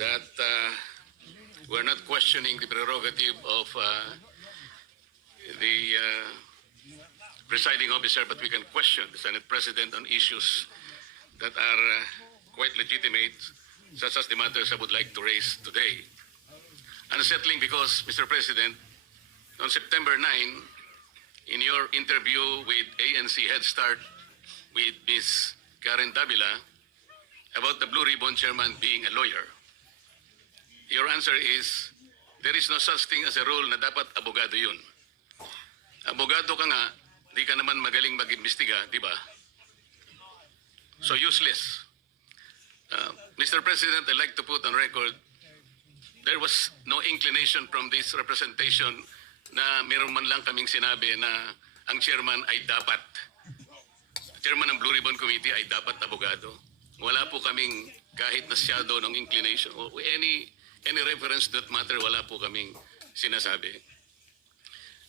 that we're not questioning the prerogative of the presiding officer, but we can question the Senate President on issues that are quite legitimate, such as the matters I would like to raise today. Unsettling because, Mr. President, on September 9, in your interview with ANC Head Start with Ms. Karen Davila about the Blue Ribbon Chairman being a lawyer, your answer is, there is no such thing as a rule na dapat abogado yun. Abogado ka nga, di ka naman magaling mag-imbestiga, di ba? So useless. Mr. President, I'd like to put on record, there was no inclination from this representation na meron man lang kaming sinabi na ang chairman ay dapat. Chairman ng Blue Ribbon Committee ay dapat abogado. Wala po kaming kahit na shadow ng inclination or any reference to that matter, wala po kaming sinasabi.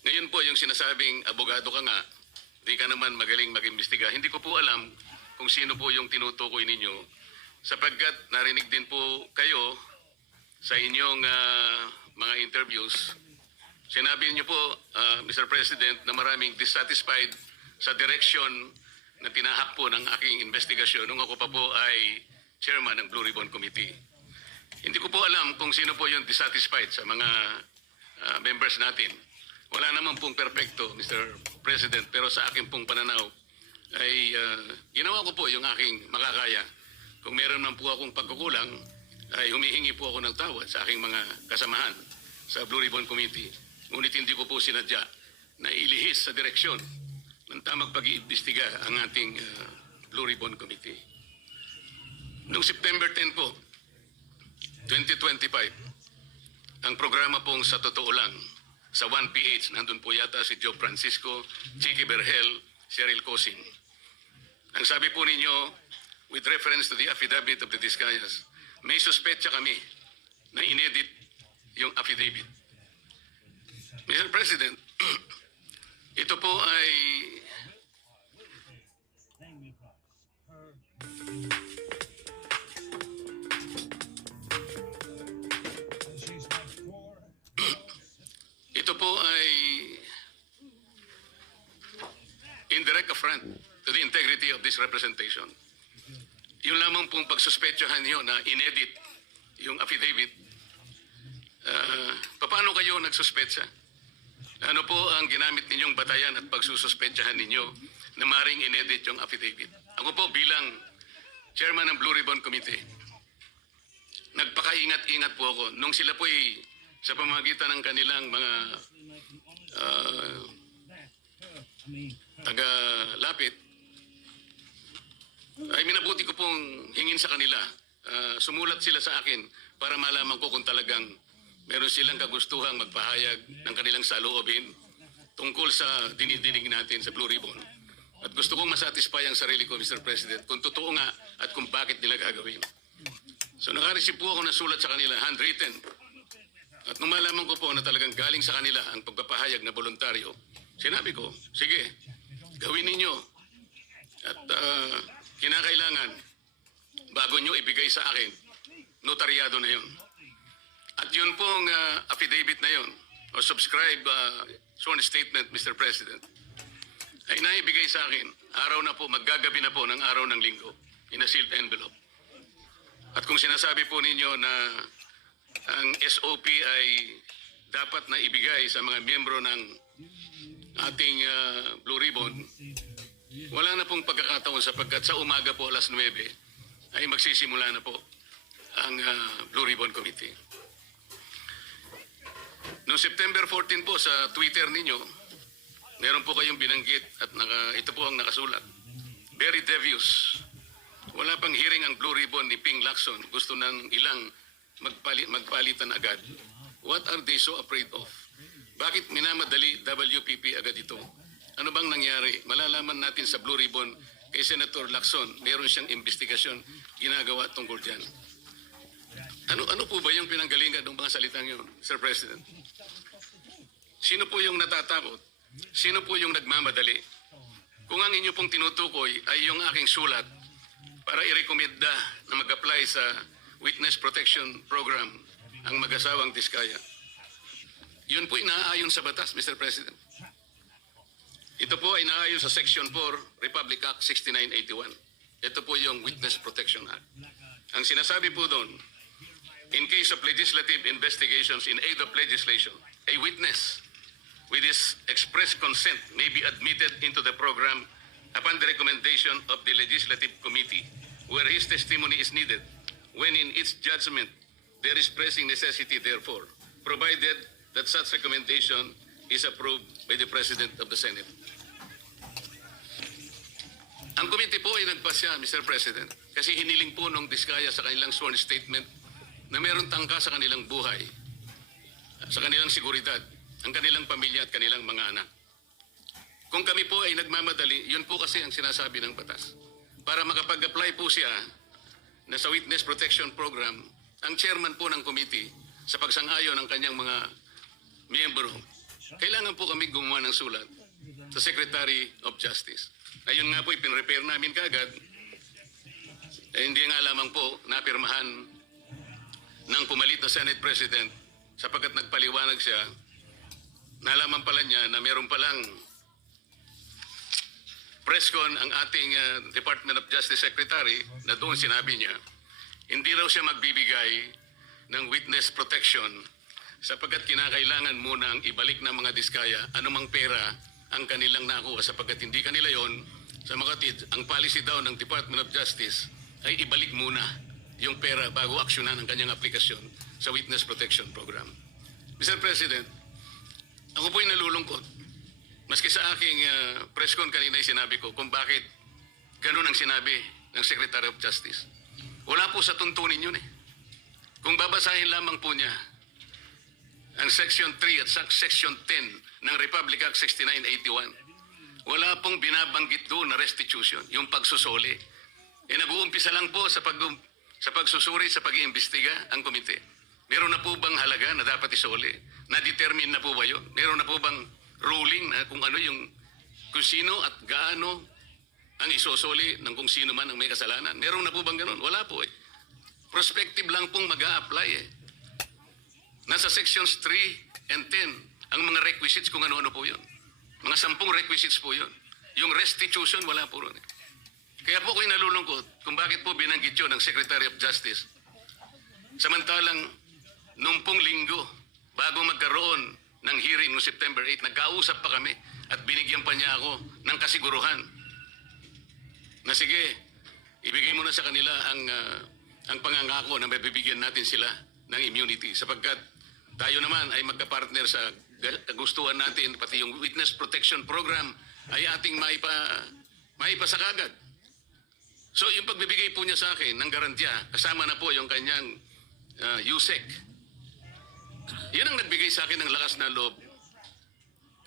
Ngayon po yung sinasabing abogado ka nga, di ka naman magaling mag-imbestiga. Hindi ko po alam kung sino po yung tinutukoy ninyo sapagkat narinig din po kayo sa inyong mga interviews. Sinabi niyo po, Mr. President, na maraming dissatisfied sa direction na tinahak po ng aking investigasyon nung ako pa po ay chairman ng Blue Ribbon Committee. Hindi ko po alam kung sino po yung dissatisfied sa mga members natin. Wala naman pong perfecto, Mr. President, pero sa aking pong pananaw ay ginawa ko po yung aking makakaya. Kung meron man po akong pagkukulang, ay humihingi po ako ng tawad sa aking mga kasamahan sa Blue Ribbon Committee. Ngunit hindi ko po sinadya na ilihis sa direksyon ng tamang pag-iimbestiga ang ating Blue Ribbon Committee. Noong September 10 po, 2025, ang programa pong Sa Totoo Lang, sa 1PH, nandun po yata si Joe Francisco, Chicky Berhel, Cheryl Cosing. Ang sabi po ninyo, with reference to the affidavit of the Discayas, may suspetsa kami na inedit yung affidavit. Mr. President, ito po ay indirect affront to the integrity of this representation. Yung lamang pong pagsuspetsahan niyo na inedit yung affidavit, paano kayo nagsuspetsa? Ano po ang ginamit ninyong batayan at pagsususpetsahan ninyo na maring inedit yung affidavit? Ako po bilang chairman ng Blue Ribbon Committee, nagpakaingat-ingat po ako nung sila po ay sa pamamagitan ng kanilang mga taga-lapit, ay minabuti ko pong hingin sa kanila. Sumulat sila sa akin para malaman ko kung talagang meron silang kagustuhang magpahayag ng kanilang saloobin tungkol sa dinidinig natin sa Blue Ribbon. At gusto kong masatisfy ang sarili ko, Mr. President, kung totoo nga at kung bakit nila gagawin. So nakareceive po ako ng sulat sa kanila, handwritten. At nung malaman ko po na talagang galing sa kanila ang pagpapahayag na voluntaryo, sinabi ko, sige, gawin ninyo. At kinakailangan, bago nyo ibigay sa akin, notaryado na yun. At yun pong affidavit na yun, o subscribe sworn statement, Mr. President, ay naibigay sa akin, araw na po, maggagabi na po ng araw ng linggo, in a sealed envelope. At kung sinasabi po ninyo na ang SOP ay dapat na ibigay sa mga miyembro ng ating Blue Ribbon, wala na pong pagkakataon sapagkat sa umaga po alas 9 ay magsisimula na po ang Blue Ribbon Committee. Noong September 14 po sa Twitter ninyo, meron po kayong binanggit at ito po ang nakasulat. Very devious. Wala pang hearing ang Blue Ribbon ni Ping Lacson. Gusto ng ilang magpalitan agad. What are they so afraid of? Bakit minamadali WPP agad ito? Ano bang nangyari? Malalaman natin sa Blue Ribbon kay Senator Lacson, meron siyang investigasyon ginagawa tungkol dyan. Ano po ba yung pinanggalingan ng mga salitang yun, Sir President? Sino po yung natatakot? Sino po yung nagmamadali? Kung ang inyo pong tinutukoy ay yung aking sulat para i-recommenda na mag-apply sa Witness Protection Program ang mag-asawang Diskaya. Yun po inaayon sa batas, Mr. President. Ito po ay inaayon sa Section 4, Republic Act 6981. Ito po yung Witness Protection Act. Ang sinasabi po doon, in case of legislative investigations in aid of legislation, a witness with his express consent may be admitted into the program upon the recommendation of the Legislative Committee where his testimony is needed, when in its judgment there is pressing necessity therefore, provided that such recommendation is approved by the President of the Senate. Ang committee po ay nagpasya, Mr. President, kasi hiniling po nung Diskaya sa kanilang sworn statement na meron tangka sa kanilang buhay, sa kanilang seguridad, ang kanilang pamilya at kanilang mga anak. Kung kami po ay nagmamadali, yun po kasi ang sinasabi ng batas. Para makapag-apply po siya na sa Witness Protection Program, ang chairman po ng committee sa pagsang-ayon ng kanyang mga miyembro, kailangan po kami gumawa ng sulat sa Secretary of Justice. Ayun nga po, ipinrepair namin kaagad. Hindi nga lamang po napirmahan ng pumalit na Senate President sapagkat nagpaliwanag siya, nalaman pala niya na meron palang presscon ang ating Department of Justice Secretary na doon sinabi niya, hindi raw siya magbibigay ng witness protection sapagkat kinakailangan munang ibalik ng mga Diskaya anumang pera ang kanilang nakuha sapagkat hindi kanila yon. Sa makatid, ang policy daw ng Department of Justice ay ibalik muna yung pera bago aksyonan ang kanyang aplikasyon sa Witness Protection Program. Mr. President, ako po'y nalulungkot. Maski sa aking press con kanina ay sinabi ko kung bakit ganun ang sinabi ng Secretary of Justice. Wala po sa tuntunin yun eh. Kung babasahin lamang po niya ang Section 3 at Section 10 ng Republic Act 6981, wala pong binabanggit doon na restitution, yung pagsusuli. Nag-uumpisa lang po sa pagsusuri, sa pag-iimbestiga ang komite. Meron na po bang halaga na dapat isuli? Na-determine na po ba yun? Meron na po bang ruling na kung ano kung sino at gaano ang isusuli ng kung sino man ang may kasalanan? Meron na po bang ganun? Wala po eh. Prospective lang pong mag-a-apply eh. Nasa sections 3 and 10 ang mga requisites kung ano-ano po yun. Mga 10 requisites po yun. Yung restitution, wala po ron eh. Kaya po ko'y nalulungkot kung bakit po binanggit yun ng Secretary of Justice. Samantalang, noong pong linggo, bago magkaroon ng hearing noong September 8, nagkausap pa kami at binigyan pa niya ako ng kasiguruhan na sige, ibigay mo na sa kanila ang pangangako na mabibigyan natin sila ng immunity sapagkat tayo naman ay magka-partner sa kagustuhan natin, pati yung Witness Protection Program ay ating maipasakagad. So yung pagbibigay po niya sa akin ng garantiya, kasama na po yung kanyang USEC. Yan ang nagbigay sa akin ng lakas na loob.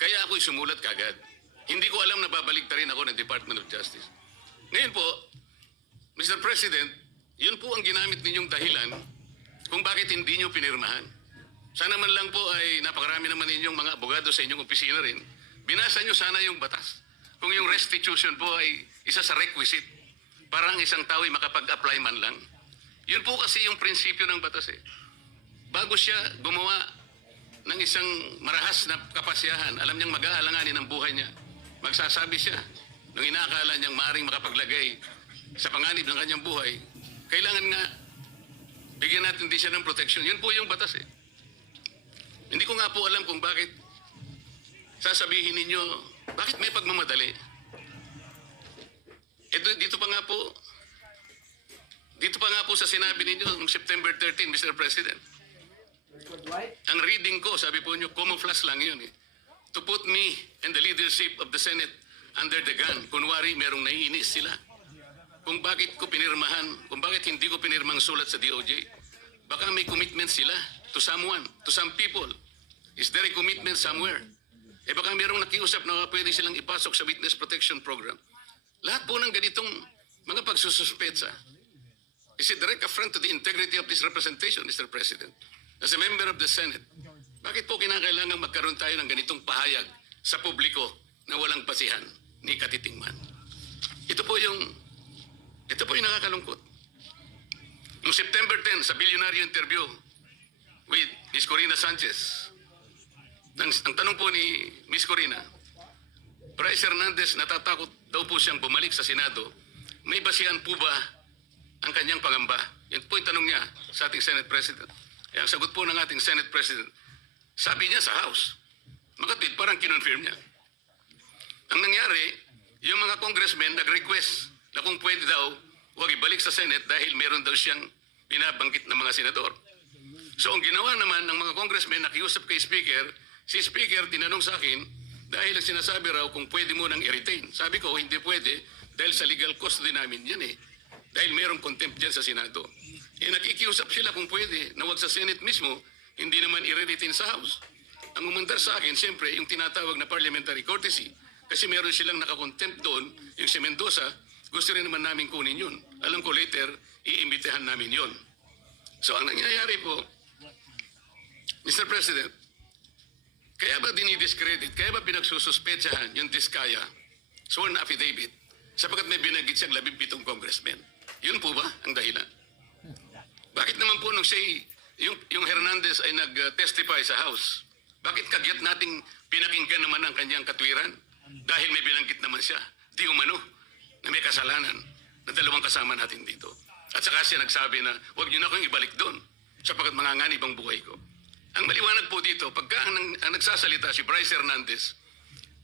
Kaya ako'y sumulat kagad. Hindi ko alam na babalik rin ako ng Department of Justice. Ngayon po, Mr. President, yun po ang ginamit ninyong dahilan kung bakit hindi nyo pinirmahan. Sana man lang po ay napakarami naman ninyong mga abogado sa inyong opisina rin. Binasa nyo sana yung batas. Kung yung restitution po ay isa sa requisite, parang isang tao ay makapag-apply man lang. Yun po kasi yung prinsipyo ng batas eh. Bago siya gumawa ng isang marahas na kapasyahan, alam niyang mag-aalanganin ang buhay niya. Magsasabi siya, nung inaakala niyang maaaring makapaglagay sa panganib ng kanyang buhay, kailangan nga bigyan natin din siya ng protection. Yun po yung batas eh. Hindi ko nga po alam kung bakit sasabihin ninyo, bakit may pagmamadali? Dito pa nga po sa sinabi ninyo noong September 13, Mr. President. Ang reading ko, sabi po nyo, camouflage lang yun eh. To put me and the leadership of the Senate under the gun. Kunwari, merong naiinis sila. Kung bakit ko pinirmahan, kung bakit hindi ko pinirmang sulat sa DOJ. Baka may commitment sila to someone, to some people. Is there a commitment somewhere? Baka merong nakiusap na pwede silang ipasok sa Witness Protection Program. Lahat po ng ganitong mga pagsususpetsa is a direct affront to the integrity of this representation, Mr. President. As a member of the Senate, bakit po kinakailangan magkaroon tayo ng ganitong pahayag sa publiko na walang basihan ni katitingman? Ito po yung nakakalungkot. Noong September 10, sa bilyonaryo interview with Ms. Corina Sanchez, ang tanong po ni Ms. Corina, Bryce Hernandez natatakot daw po siyang bumalik sa Senado. May basihan po ba ang kanyang pangamba? Yan po yung tanong niya sa ating Senate President. Eh, ang sagot po ng ating Senate President, sabi niya sa House, makatid parang kinonfirm niya. Ang nangyari, yung mga congressmen nag-request na kung pwede daw huwag ibalik sa Senate dahil meron daw siyang binabanggit ng mga senador. So ang ginawa naman ng mga congressmen, nakiusap kay Speaker, si Speaker tinanong sa akin, dahil ang sinasabi raw kung pwede mo nang i-retain. Sabi ko, hindi pwede dahil sa legal custody namin yan eh. Dahil merong contempt dyan sa Senado. Eh nakikiusap sila kung pwede na wag sa Senate mismo, hindi naman i-retain sa House. Ang umandar sa akin, siyempre, yung tinatawag na parliamentary courtesy. Kasi meron silang nakakontempt doon, yung si Mendoza, gusto rin naman namin kunin yun. Alam ko later, iimbitahan namin yun. So ang nangyayari po, Mr. President, kaya ba dinidiscredit, kaya ba pinagsususpetsahan yung Diskaya sworn affidavit sapagkat may binanggit siyang 17 congressmen? Yun po ba ang dahilan? Bakit naman po nung yung Hernandez ay nag-testify sa House, bakit kagyat nating pinakinggan naman ang kanyang katwiran? Dahil may binanggit naman siya, di umano, na may kasalanan na dalawang kasama natin dito. At saka siya nagsabi na, huwag niyo na akong ibalik doon sapagkat manganganib ang buhay ko. Ang maliwanag po dito, pagka ang nagsasalita si Bryce Hernandez,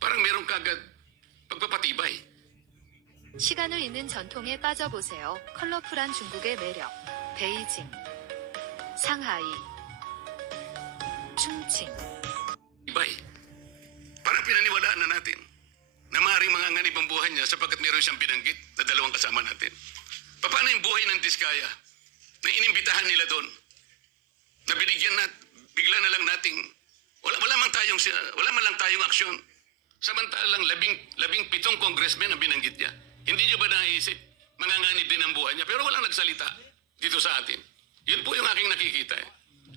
parang merong kagad pagpapatibay. 시간을 잇는 전통에 빠져보세요. 컬러풀한 중국의 매력. 베이징, 상하이, 충칭. Ibay. Parang pinaniwalaan na natin na maaaring manganganib ang buhay niya sapagkat meron siyang binanggit na dalawang kasama natin. Paano yung buhay ng Diskaya na inimbitahan nila doon? Na binigyan bigla na lang nating wala man lang tayong aksyon. Samantalang 17 congressmen ang binanggit niya. Hindi niyo ba naisip manganganib din ang buhay niya? Pero walang nagsalita dito sa atin. Yun po yung aking nakikita.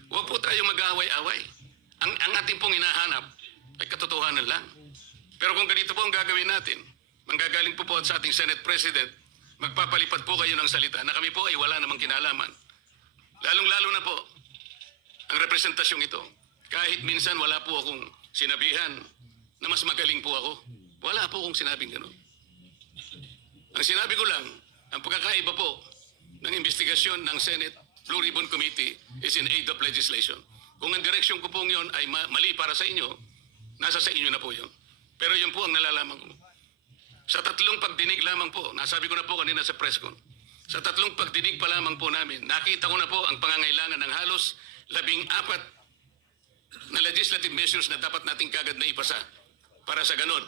Huwag po tayong mag-aaway-away. Ang ating pong hinahanap ay katotohanan lang. Pero kung ganito po ang gagawin natin, manggagaling po sa ating Senate President, magpapalipad po kayo ng salita na kami po ay wala namang kinalaman. Lalong-lalo na po ang representasyong ito. Kahit minsan wala po akong sinabihan na mas magaling po ako. Wala po akong sinabing gano'n. Ang sinabi ko lang, ang pagkakaiba po ng investigasyon ng Senate Blue Ribbon Committee is in aid of legislation. Kung ang direksyon ko pong yun ay mali para sa inyo, nasa sa inyo na po yun. Pero yun po ang nalalaman ko. Sa 3 pagdinig lamang po, nasabi ko na po kanina sa press con, sa 3 pagdinig pa lamang po namin, nakita ko na po ang pangangailangan ng halos 14 na legislative measures na dapat natin kagad na ipasa para sa ganon,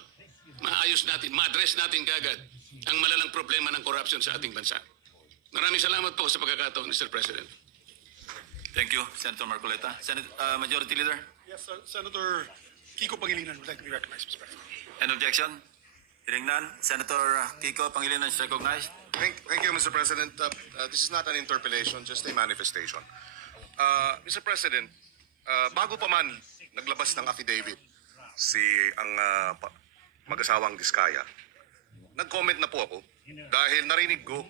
maayos natin, ma-address natin kagad ang malalang problema ng corruption sa ating bansa. Maraming salamat po sa pagkakataon, Mr. President. Thank you, Senator Marcoleta. Majority Leader, Yes, Senator Kiko Pangilinan would like to be recognized, Mr. President. an objection? Hearing none, Senator Kiko Pangilinan is recognized. Thank you, Mr. President. This is not an interpellation, just a manifestation. Mr. President, bago pa man naglabas ng affidavit ang mag-asawang Diskaya, nag-comment na po ako dahil narinig ko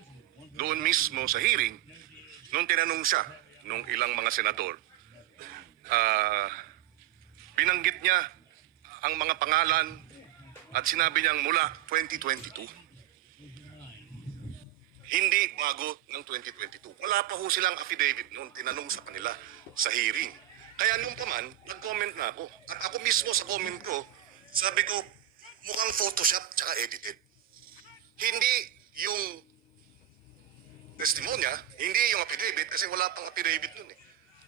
doon mismo sa hearing nung tinanong siya nung ilang mga senador. Binanggit niya ang mga pangalan at sinabi niyang mula 2022. Hindi bago ng 2022. Wala pa ho silang affidavit noon, tinanong sa kanila sa hearing. Kaya nung pa man, nag-comment na ako. At ako mismo sa comment ko, sabi ko, mukhang Photoshop tsaka edited. Hindi yung testimonya, hindi yung affidavit, kasi wala pang affidavit noon eh.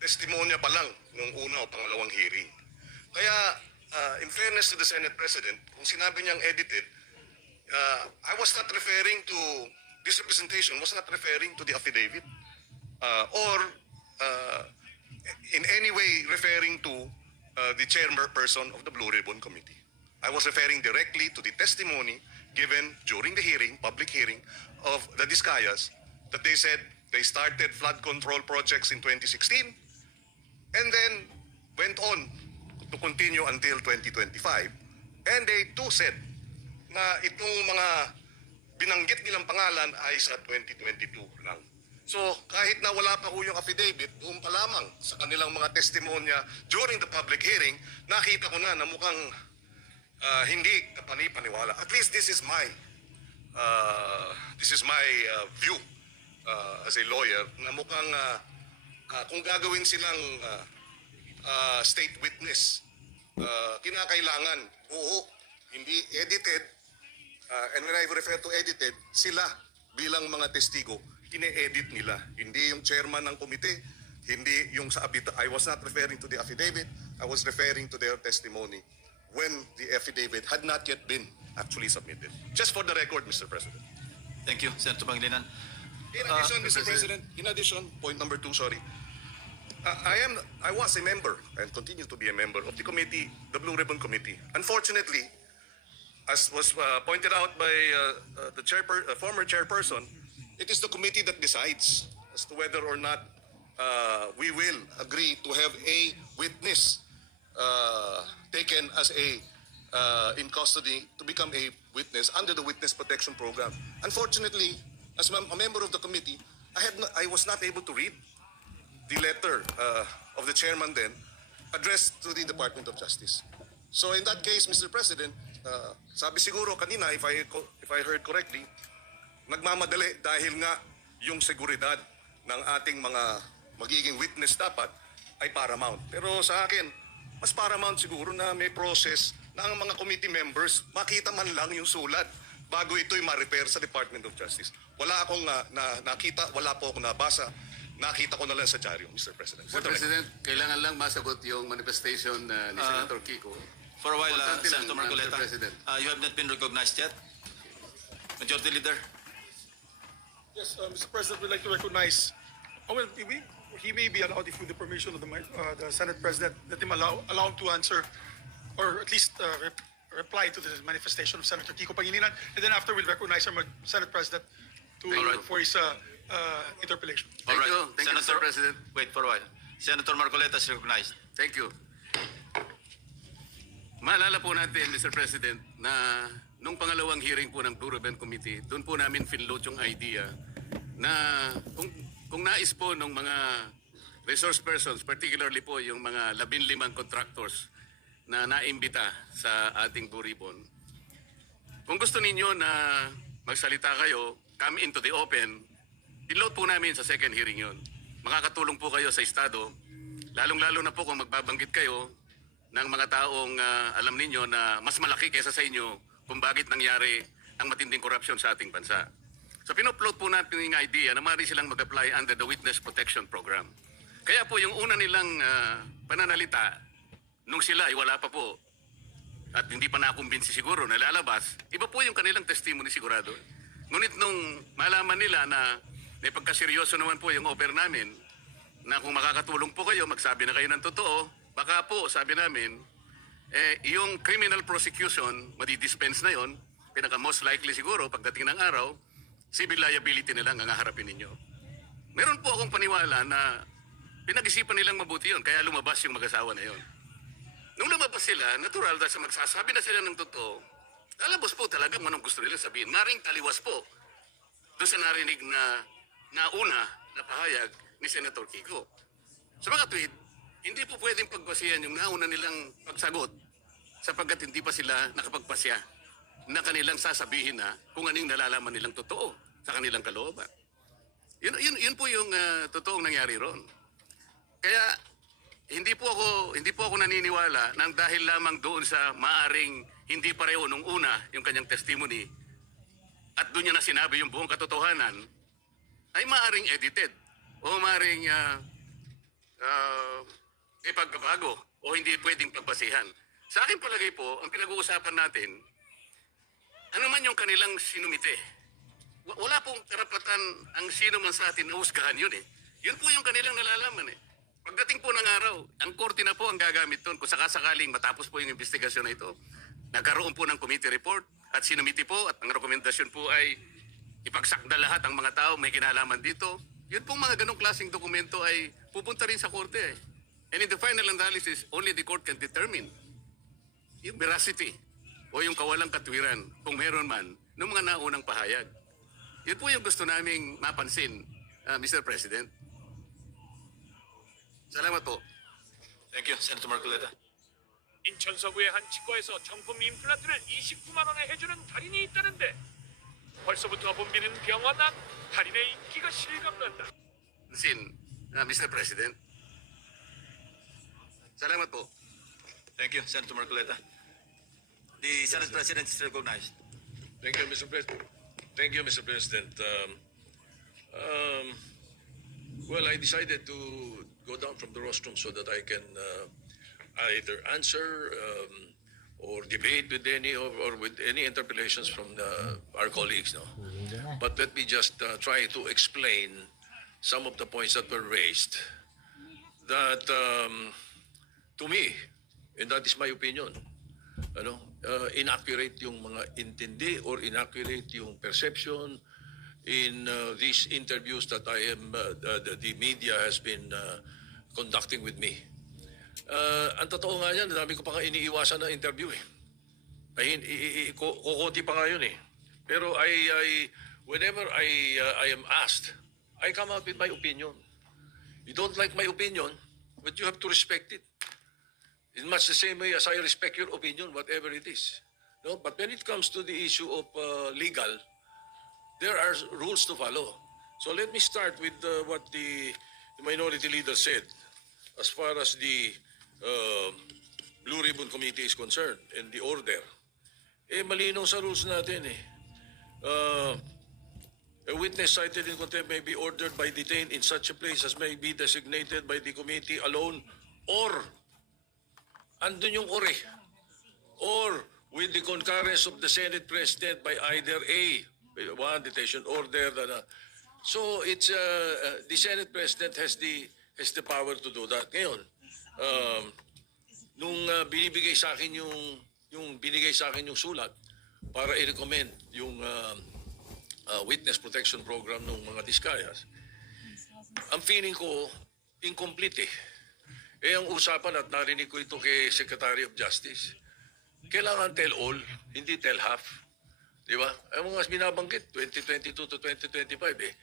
Testimonya pa lang nung una o pangalawang hearing. Kaya, in fairness to the Senate President, kung sinabi niyang edited, I was not referring to, this representation was not referring to the affidavit or in any way referring to the chairperson of the Blue Ribbon Committee. I was referring directly to the testimony given during the hearing, public hearing, of the Diskayas, that they said they started flood control projects in 2016 and then went on to continue until 2025. And they too said na itong mga binanggit nilang pangalan ay sa 2022 lang. So kahit na wala pa ho yung affidavit, doon pa lamang sa kanilang mga testimonya during the public hearing, nakita ko na mukhang hindi kapani-paniwala. At least this is my view as a lawyer na mukhang kung gagawin silang state witness, kinakailangan, oo, hindi edited, and when I refer to edited, sila bilang mga testigo, ine-edit nila. Hindi yung chairman ng komite, hindi yung sa I was not referring to the affidavit, I was referring to their testimony when the affidavit had not yet been actually submitted. Just for the record, Mr. President. Thank you, Senator Pangilinan. In addition, Mr. President, point number 2, sorry. I was a member and continue to be a member of the committee, the Blue Ribbon Committee. Unfortunately, as was pointed out by the former chairperson, it is the committee that decides as to whether or not we will agree to have a witness taken as in custody to become a witness under the Witness Protection Program. Unfortunately, as a member of the committee, I was not able to read the letter of the chairman then addressed to the Department of Justice. So in that case, Mr. President, sabi siguro kanina, if I heard correctly, nagmamadali dahil nga yung seguridad ng ating mga magiging witness dapat ay paramount. Pero sa akin, mas paramount siguro na may process na ang mga committee members makita man lang yung sulat bago ito'y ma-repair sa Department of Justice. Wala akong nakita, wala po akong nabasa. Nakita ko na lang sa dyaryo, Mr. President. Mr. President, kailangan lang masagot yung manifestation ni Senator Kiko. For a while, Konti lang, Senator Marcoleta, Mr. President. you have not been recognized yet. Majority Leader. Yes, Mr. President, we'd like to recognize, he may be allowed, if with the permission of the Senate President, let him allow him to answer, or at least reply to the manifestation of Senator Kiko Pangilinan, and then after we'll recognize our Senate President for his interpellation. Thank you. Thank you, Mr. President. Wait for a while. Senator Marcoleta is recognized. Thank you. Maalala po natin, Mr. President, na nung pangalawang hearing po ng Blue Ribbon Committee, doon po namin finload yung idea na kung nais po ng mga resource persons, particularly po yung mga 15 contractors na naimbita sa ating Blue Ribbon, kung gusto ninyo na magsalita kayo, come into the open, i-load po namin sa second hearing yon. Makakatulong po kayo sa Estado, lalong-lalo na po kung magbabanggit kayo ng mga taong alam ninyo na mas malaki kaysa sa inyo kung bakit nangyari ang matinding korupsyon sa ating bansa. So pinupload po natin yung idea na maaari silang mag-apply under the Witness Protection Program. Kaya po yung una nilang pananalita, nung sila ay wala pa po at hindi pa nakumbinsi siguro na lalabas, iba po yung kanilang testimony sigurado. Ngunit nung malaman nila na may pagkaseryoso naman po yung offer namin, na kung makakatulong po kayo, magsabi na kayo ng totoo, baka po, sabi namin, yung criminal prosecution, madidispense na yon, pinaka most likely siguro, pagdating ng araw, civil liability na lang ang haharapin ninyo. Meron po akong paniwala na pinag-isipan nilang mabuti yon, kaya lumabas yung mag-asawa na yon. Nung lumabas sila, natural dahil sa magsasabi na sila ng totoo, lalabas po talaga kung anong gusto nila sabihin. Maring taliwas po doon sa narinig na nauna na pahayag ni Senator Kiko. Sa mga tweet, hindi po pwedeng pagbasihan yung nauna nilang pagsagot sapagkat hindi pa sila nakapagpasya na kanilang sasabihin na kung anong nalalaman nilang totoo sa kanilang kalooban. Yun po yung totoong nangyari ron. Kaya hindi po ako naniniwala nang dahil lamang doon sa maaring hindi pareho nung una yung kanyang testimony at doon niya na sinabi yung buong katotohanan ay maaring edited o maaring ipagbabago o hindi pwedeng pagbasihan. Sa akin palagay po, ang pinag-uusapan natin, ano man yung kanilang sinumite, wala pong karapatan ang sino man sa atin na husgahan yun eh. Yun po yung kanilang nalalaman eh. Pagdating po ng araw, ang korte na po ang gagamit doon kung sakasakaling matapos po yung investigasyon na ito. Nagkaroon po ng committee report at sinumiti po at ang rekomendasyon po ay ipagsakda lahat ang mga tao may kinalaman dito. Yun pong mga ganong klaseng dokumento ay pupunta rin sa korte eh. And in the final analysis, only the court can determine yung veracity o yung kawalang katwiran kung meron man ng mga naunang pahayag. Yun po yung gusto naming mapansin Mr. President. Salamat po. Thank you, Senator Marcoleta. 인천 서구의 한 치과에서 정품 임플란트를 29만 원에 해주는 달인이 있다는데 벌써부터 붐비는 병원 안 달인의 인기가 실감난다. Mr. President. Salamat po. Thank you, Senator Marcoleta. The Senate President is recognized. Thank you, Mr. President. Thank you, Mr. President. Well, I decided to go down from the rostrum so that I can either answer or debate with any or with any interpellations from our colleagues. No, but let me just try to explain some of the points that were raised. That to me, and that is my opinion, inaccurate yung mga intindi or inaccurate yung perception in these interviews that the media has been conducting with me. Ang totoo nga yan, dami ko pa nga iniiwasan na interview eh. Kukunti pa nga yun eh. Pero whenever I am asked, I come out with my opinion. You don't like my opinion, but you have to respect it. In much the same way as I respect your opinion, whatever it is. No? But when it comes to the issue of legal, there are rules to follow. So let me start with what the minority leader said as far as the Blue Ribbon Committee is concerned and the order. Malinaw sa rules natin eh. A witness cited in contempt may be ordered by detained in such a place as may be designated by the committee alone or andun yung or with the concurrence of the Senate President by either one detention order. So it's the Senate President has the power to do that. Ngayon, nung binibigay sa akin yung binigay sa akin yung sulat para i-recommend yung witness protection program ng mga Diskayas, ang feeling ko incomplete eh. Ang usapan at narinig ko ito kay Secretary of Justice, kailangan tell all, hindi tell half. Di ba? Ang mga binabanggit, 2022 to 2025 eh.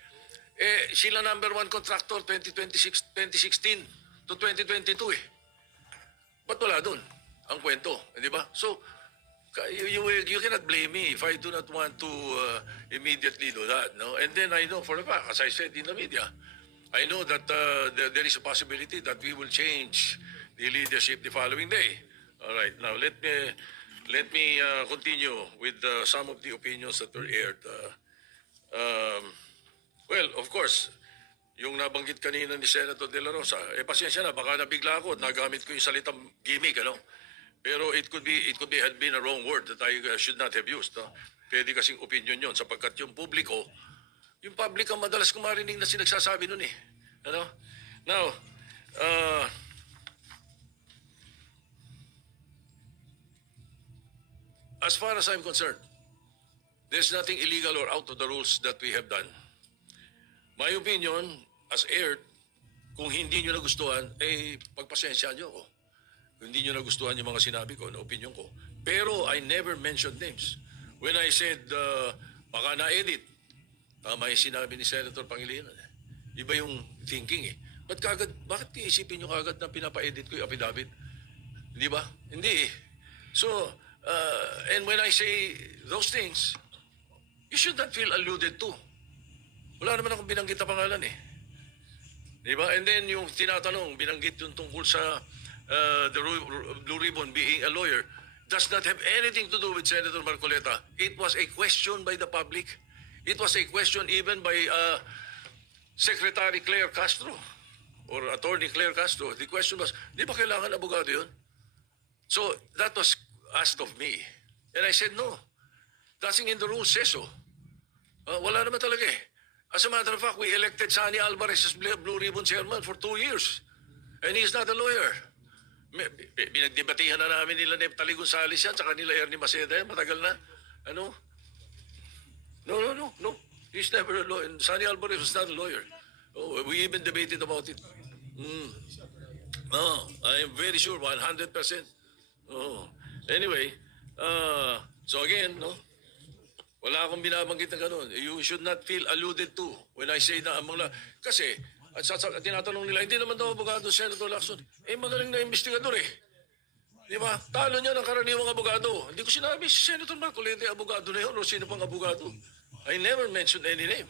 Sila number one contractor 2016 to 2022 eh. Ba't wala dun ang kwento? Di ba? So, you cannot blame me if I do not want to immediately do that. No? And then I know for a fact, as I said in the media, I know that there is a possibility that we will change the leadership the following day. All right. Now, let me continue with some of the opinions that were aired. Well, of course, yung nabanggit kanina ni Senator De La Rosa, pasensya na, baka nabigla ako at nagamit ko yung salitang gimmick, ano? Pero it could have been a wrong word that I should not have used. No? Pwede kasing opinion yon sapagkat yung public ang madalas ko marinig na sinagsasabi nun eh. Ano? Now, as far as I'm concerned, there's nothing illegal or out of the rules that we have done. My opinion, as aired, kung hindi nyo nagustuhan, pagpasensya nyo ako. Kung hindi nyo nagustuhan yung mga sinabi ko, na opinion ko. Pero I never mentioned names. When I said, baka na-edit, tama yung sinabi ni Senator Pangilinan. Iba yung thinking eh. Bakit iisipin nyo kagad na pinapa-edit ko yung affidavit? Di ba? Hindi eh. So, and when I say those things, you should not feel alluded to. Wala naman akong binanggit na pangalan eh. Di ba? And then yung tinatanong, binanggit yung tungkol sa the Blue Ribbon being a lawyer, does not have anything to do with Senator Marcoleta. It was a question by the public. It was a question even by Secretary Claire Castro or Attorney Claire Castro. The question was, di ba kailangan abogado yun? So that was asked of me. And I said, no. Nothing in the rules says so. Wala naman talaga eh. As a matter of fact, we elected Sani Alvarez as Blue Ribbon Chairman for 2 years. And he's not a lawyer. Binagdebatihan na namin nila Neptali Gonzales yan, saka nila Ernie Maceda yan, matagal na. Ano? No. He's never a lawyer. Sani Alvarez was not a lawyer. Oh, we even debated about it. No, I am very sure, 100%. Oh. Anyway, so again, no, Wala akong binabanggit na ganun. You should not feel alluded to when I say na ang mga... Kasi, tinatanong nila, hindi naman daw abogado Senator Lacson. Magaling na investigador eh. Di ba? Talo niya ng karaniwang abogado. Hindi ko sinabi si Senator Marcoleta abogado na yun o sino pang abogado. I never mentioned any name.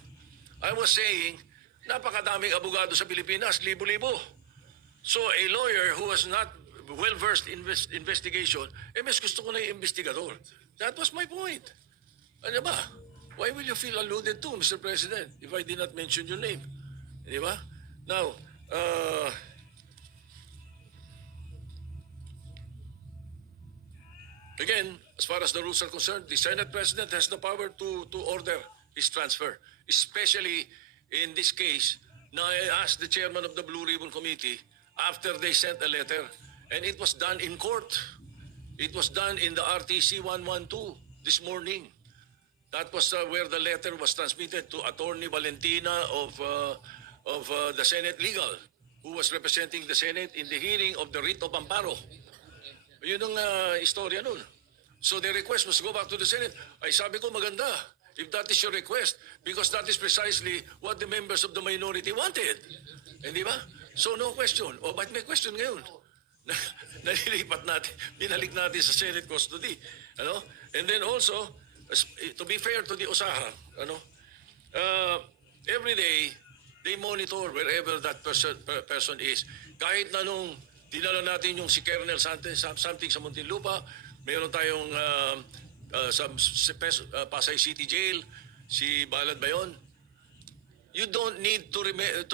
I was saying, napakadaming abogado sa Pilipinas, libo-libo. So a lawyer who was not well-versed in investigation, mas gusto ko na yung investigador. That was my point. Ano ba? Why will you feel alluded to, Mr. President, if I did not mention your name? Di ba? Now, again, as far as the rules are concerned, the Senate President has the power to order his transfer. Especially in this case, na I asked the chairman of the Blue Ribbon Committee after they sent a letter, and it was done in court. It was done in the RTC 112 this morning. That was where the letter was transmitted to Attorney Valentina of the Senate Legal, who was representing the Senate in the hearing of the writ of amparo. Yun ang istorya nun. So the request was to go back to the Senate. Ay sabi ko maganda, if that is your request, because that is precisely what the members of the minority wanted. Hindi ba? So no question. O ba't may question ngayon? Nalilipat natin, binalik natin sa Senate custody. Ano? And then also, to be fair to the OSAHA, every day, they monitor wherever that person is. Kahit na nung dinala natin yung si Colonel something sa Muntinlupa, mayroon tayong sa Pasay City Jail, si Balad Bayon. You don't need to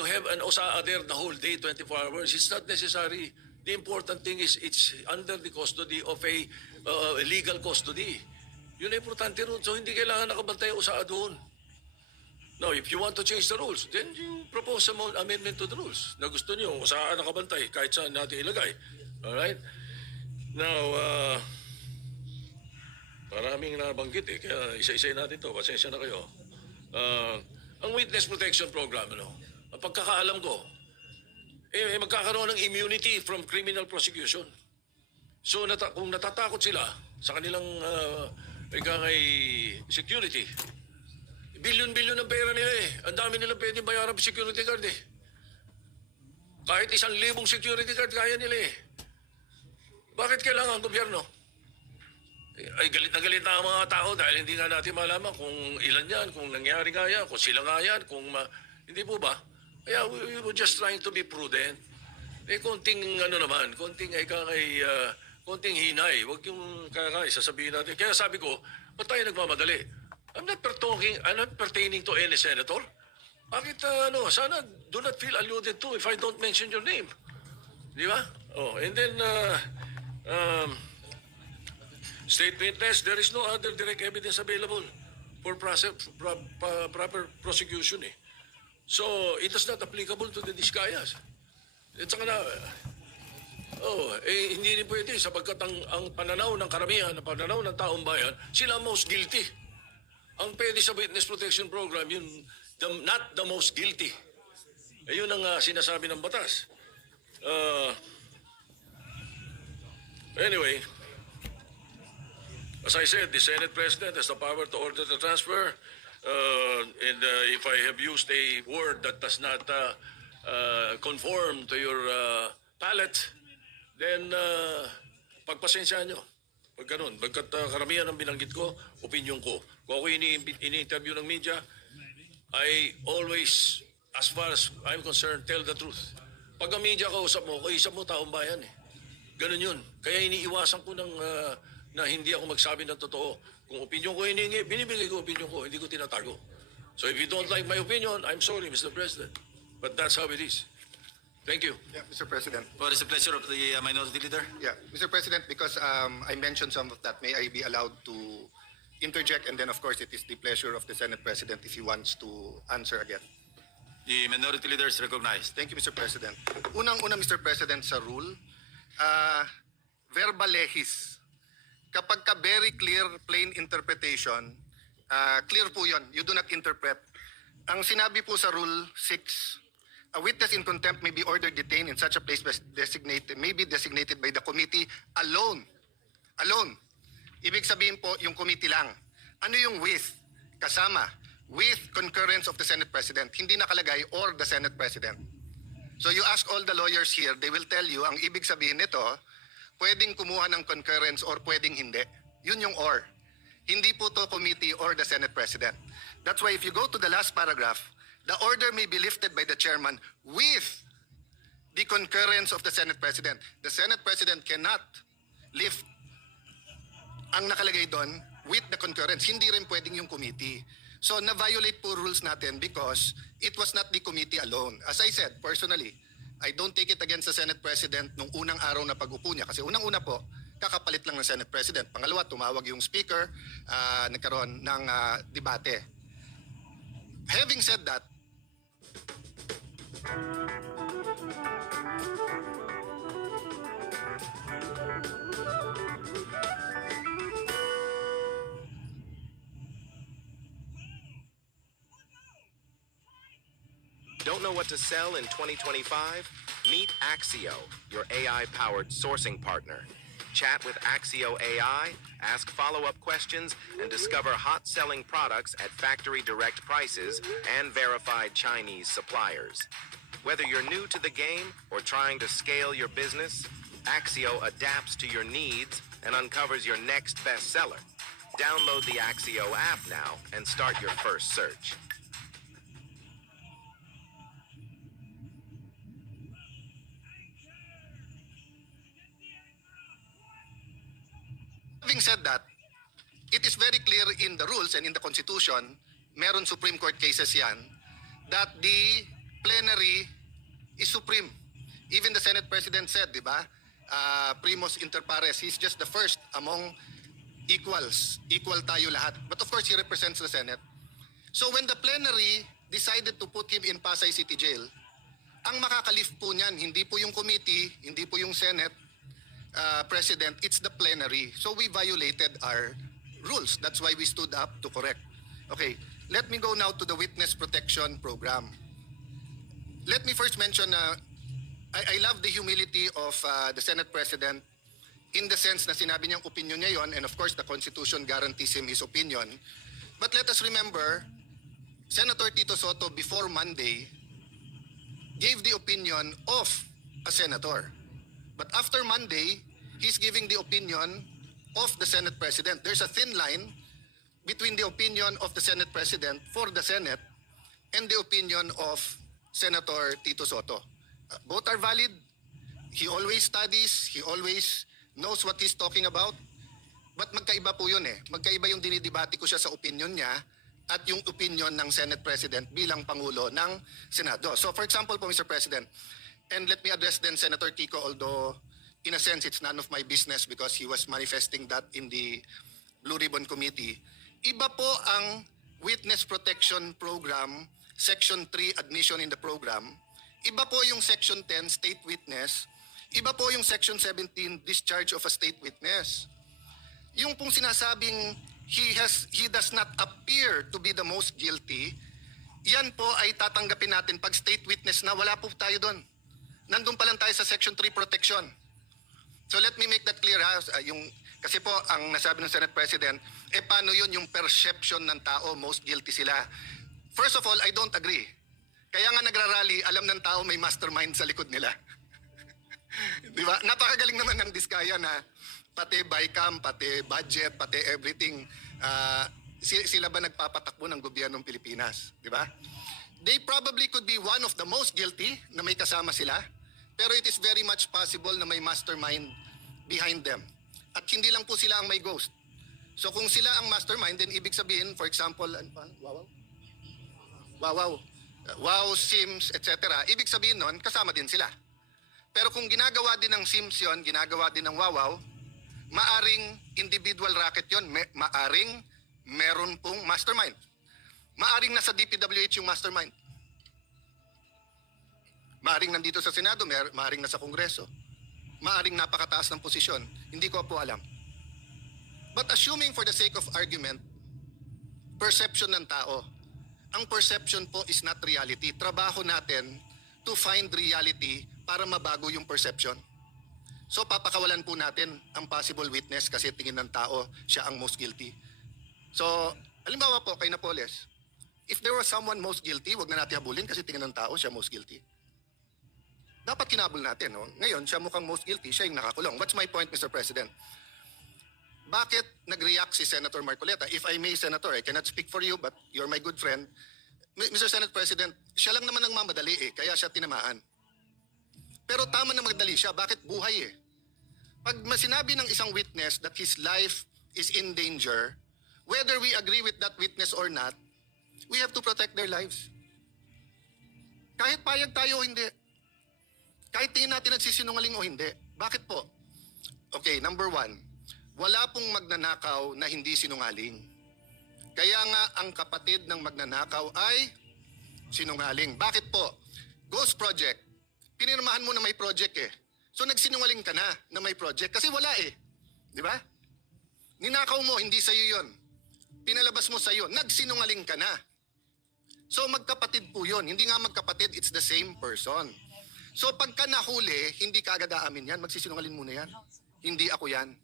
have an OSAHA there the whole day, 24 hours. It's not necessary. The important thing is it's under the custody of a legal custody. Yun ang importante ron. So hindi kailangan nakabantay ang OSAHA doon. Now, if you want to change the rules, then you propose some amendment to the rules na gusto niyo, OSAHA nakabantay kahit saan natin ilagay. Alright? Now, maraming nabanggit eh, kaya isa-isay natin to. Pasensya na kayo. Ang Witness Protection Program, ang pagkakaalam ko, magkakaroon ng immunity from criminal prosecution. So, kung natatakot sila sa kanilang security, bilyon-bilyon ng pera nila eh. Ang dami nilang pwedeng bayaran sa security guard eh. Kahit 1,000 security guard kaya nila eh. Bakit kailangan ang gobyerno? Ay galit na galit na ang mga tao dahil hindi nga natin malaman kung ilan yan, kung nangyari nga yan, kung sila nga yan, hindi po ba? Kaya we were just trying to be prudent. Konting konting hinay. Huwag yung sasabihin natin. Kaya sabi ko, ba't tayo nagmamadali? I'm not pertaining to any senator. Bakit, sana do not feel alluded to if I don't mention your name. Di ba? Oh, and then, state witness, there is no other direct evidence available for proper prosecution eh. So, it is not applicable to the Discayas. At saka na, hindi rin pwede sapagkat ang pananaw ng karamihan, ang pananaw ng taong bayan, sila most guilty. Ang pwede sa Witness Protection Program, yun, not the most guilty. Ayun ang sinasabi ng batas. Anyway, as I said, the Senate President has the power to order the transfer. And if I have used a word that does not conform to your palate, then pagpasensyahan nyo. Pag ganun, bagkat karamihan ng binanggit ko, opinion ko. Kung ako ini-interview ng media, I always, as far as I'm concerned, tell the truth. Pag ang media kausap mo taong bayan eh. Ganun yun. Kaya iniiwasan ko na hindi ako magsabi ng totoo. Kung opinion ko hiningi, binibigay ko opinion ko, hindi ko tinatago. So if you don't like my opinion, I'm sorry, Mr. President. But that's how it is. Thank you. Yeah, Mr. President. What is the pleasure of the Minority Leader? Yeah, Mr. President, because I mentioned some of that, may I be allowed to interject? And then, of course, it is the pleasure of the Senate President if he wants to answer again. The Minority Leader is recognized. Thank you, Mr. President. Unang-una, Mr. President, sa rule, verba lehis. Kapag ka very clear, plain interpretation, clear po yun. You do not interpret. Ang sinabi po sa Rule 6, a witness in contempt may be ordered detained in such a place may be designated by the committee alone. Alone. Ibig sabihin po, yung committee lang. Ano yung with? kasama with concurrence of the Senate President. Hindi nakalagay or the Senate President. So you ask all the lawyers here, they will tell you, ang ibig sabihin nito, pwedeng kumuha ng concurrence or pwedeng hindi. Yun yung or. Hindi po to committee or the Senate President. That's why if you go to the last paragraph, the order may be lifted by the chairman with the concurrence of the Senate President. The Senate President cannot lift ang nakalagay doon with the concurrence. Hindi rin pwedeng yung committee. So na-violate po rules natin because it was not the committee alone. As I said, personally, I don't take it against the Senate President nung unang araw na pag-upo niya. Kasi unang-una po, kakapalit lang ng Senate President. Pangalawa, tumawag yung speaker, nagkaroon ng debate. Having said that, Don't know what to sell in 2025? Meet Axio, your AI-powered sourcing partner. Chat with Axio AI, ask follow-up questions, and discover hot-selling products at factory direct prices and verified Chinese suppliers. Whether you're new to the game or trying to scale your business, Axio adapts to your needs and uncovers your next bestseller. Download the Axio app now and start your first search. having said that, it is very clear in the rules and in the Constitution, meron Supreme Court cases yan, that the plenary is supreme. Even the Senate President said, di ba, primus inter pares, he's just the first among equals. Equal tayo lahat. But of course, he represents the Senate. So when the plenary decided to put him in Pasay City Jail, ang makakalift po niyan, hindi po yung committee, hindi po yung Senate President, it's the plenary. So we violated our rules. That's why we stood up to correct. Okay, let me go now to the witness protection program. Let me first mention, I love the humility of the Senate President in the sense na sinabi niyang opinion niya yon, and of course the Constitution guarantees him his opinion. But let us remember, Senator Tito Soto before Monday gave the opinion of a senator. But after Monday, he's giving the opinion of the Senate President. There's a thin line between the opinion of the Senate President for the Senate and the opinion of Senator Tito Soto. Both are valid. He always studies. He always knows what he's talking about. But magkaiba po yun eh. Magkaiba yung dinidebate ko siya sa opinion niya at yung opinion ng Senate President bilang Pangulo ng Senado. So for example po, Mr. President, and let me address then Senator Kiko, although in a sense it's none of my business because he was manifesting that in the Blue Ribbon Committee. Iba po ang Witness Protection Program, Section 3, Admission in the Program. Iba po yung Section 10, State Witness. Iba po yung Section 17, Discharge of a State Witness. Yung pong sinasabing he does not appear to be the most guilty, yan po ay tatanggapin natin pag state witness na wala po tayo doon. Nandun pa lang tayo sa Section 3 protection. So let me make that clear ha. Kasi po ang nasabi ng Senate President, paano yun yung perception ng tao, most guilty sila. First of all, I don't agree. Kaya nga nagrarally, alam ng tao may mastermind sa likod nila. Di ba? Napakagaling naman ng Diskaya na pati bycam, pati budget, pati everything. Sila ba nagpapatakbo ng gobyernong Pilipinas? Di ba? They probably could be one of the most guilty na may kasama sila. Pero it is very much possible na may mastermind behind them. At hindi lang po sila ang may ghost. So kung sila ang mastermind, then ibig sabihin, for example, Wow, Sims, etc. Ibig sabihin nun, kasama din sila. Pero kung ginagawa din ng Sims yun, ginagawa din ng Wawaw, maaring individual racket yun, maaring meron pong mastermind. Maaring nasa DPWH yung mastermind. Maaring nandito sa Senado, maaring nasa Kongreso. Maaring napakataas ng posisyon. Hindi ko po alam. But assuming for the sake of argument, perception ng tao, ang perception po is not reality. Trabaho natin to find reality para mabago yung perception. So papakawalan po natin ang possible witness kasi tingin ng tao siya ang most guilty. So Halimbawa po, kay Napoles, if there was someone most guilty, wag na natin habulin kasi tingin ng tao siya most guilty. Dapat kinabol natin. No? Ngayon, siya mukhang most guilty, siya yung nakakulong. What's my point, Mr. President? Bakit nag-react si Senator Marcoleta? If I may, Senator, I cannot speak for you, but you're my good friend. Mr. Senate President, siya lang naman ang mamadali kaya siya tinamaan. Pero tama na magdali siya, bakit buhay Pag sinabi ng isang witness that his life is in danger, whether we agree with that witness or not, we have to protect their lives. Kahit payag tayo o hindi. Kahit tingin natin nagsisinungaling o hindi. Bakit po? Okay, number 1, wala pong magnanakaw na hindi sinungaling. Kaya nga ang kapatid ng magnanakaw ay sinungaling. Bakit po? Ghost Project. Pinirmahan mo na may project So nagsinungaling ka na may project kasi wala Di ba? Ninakaw mo, hindi sa'yo yun. Pinalabas mo sa'yo, nagsinungaling ka na. So magkapatid po yun. Hindi nga magkapatid, it's the same person. So pagka nahuli, hindi ka agad aamin yan. Magsisinungaling muna yan. Hindi ako yan.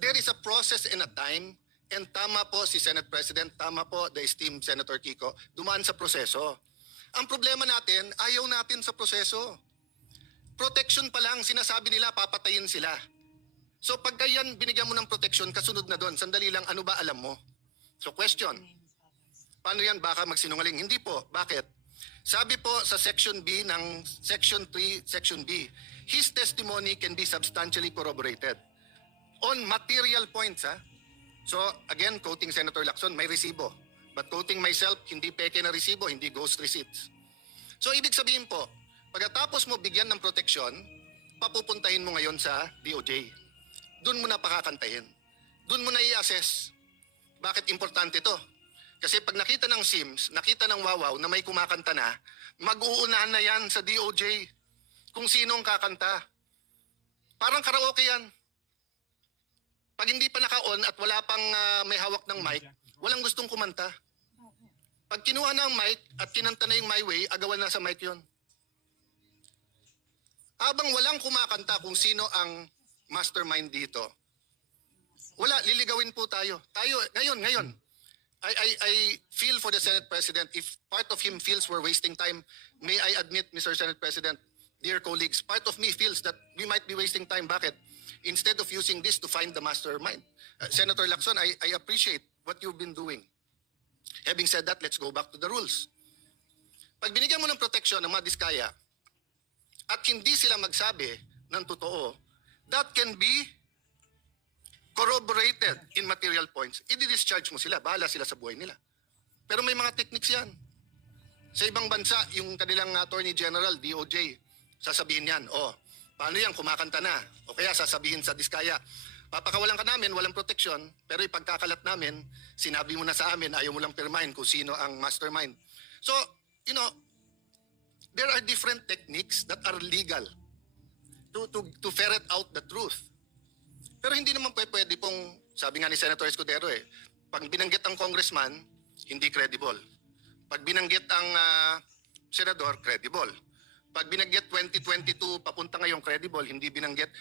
There is a process and a time. And tama po si Senate President, tama po the esteemed Senator Kiko, dumaan sa proseso. Ang problema natin, ayaw natin sa proseso. Protection pa lang, sinasabi nila papatayin sila. So pagka yan binigyan mo ng protection, kasunod na doon, sandali lang, ano ba alam mo? So question, paano yan baka magsinungaling? Hindi po. Bakit? Sabi po sa Section B ng Section 3, Section B, his testimony can be substantially corroborated on material points. So again, quoting Senator Lacson, may resibo. But quoting myself, hindi peke na resibo, hindi ghost receipts. So ibig sabihin po, pagkatapos mo bigyan ng proteksyon, papupuntahin mo ngayon sa DOJ. Doon mo na pakakantahin. Doon mo na i-assess. Bakit importante to? Kasi pag nakita ng SIMS, nakita ng Wawaw na may kumakanta na, mag-uunahan na yan sa DOJ kung sino ang kakanta. Parang karaoke yan. Pag hindi pa naka-on at wala pang may hawak ng mic, walang gustong kumanta. Pag kinuha na ang mic at kinanta na yung My Way, agawan na sa mic yon. Habang walang kumakanta kung sino ang mastermind dito, wala, liligawin po tayo. Ngayon, I feel for the Senate President. If part of him feels we're wasting time, may I admit, Mr. Senate President, dear colleagues, part of me feels that we might be wasting time. Bakit? Instead of using this to find the mastermind. Senator Lacson, I appreciate what you've been doing. Having said that, let's go back to the rules. Pag binigyan mo ng protection ng mga diskaya at hindi sila magsabi ng totoo, that can be corroborated in material points. I-discharge mo sila, bahala sila sa buhay nila. Pero may mga techniques yan. Sa ibang bansa, yung kanilang Attorney General, DOJ, sasabihin yan, paano yan, kumakanta na? O kaya sasabihin sa diskaya, papakawalan ka namin, walang proteksyon, pero ipagkakalat namin, sinabi mo na sa amin, ayaw mo lang pirmahin kung sino ang mastermind. So, there are different techniques that are legal to ferret out the truth. Pero hindi naman pwede pong, sabi nga ni Senator Escudero pag binanggit ang congressman, hindi credible. Pag binanggit ang senador, credible. Pag binanggit 2022, papunta ngayong credible, hindi binanggit.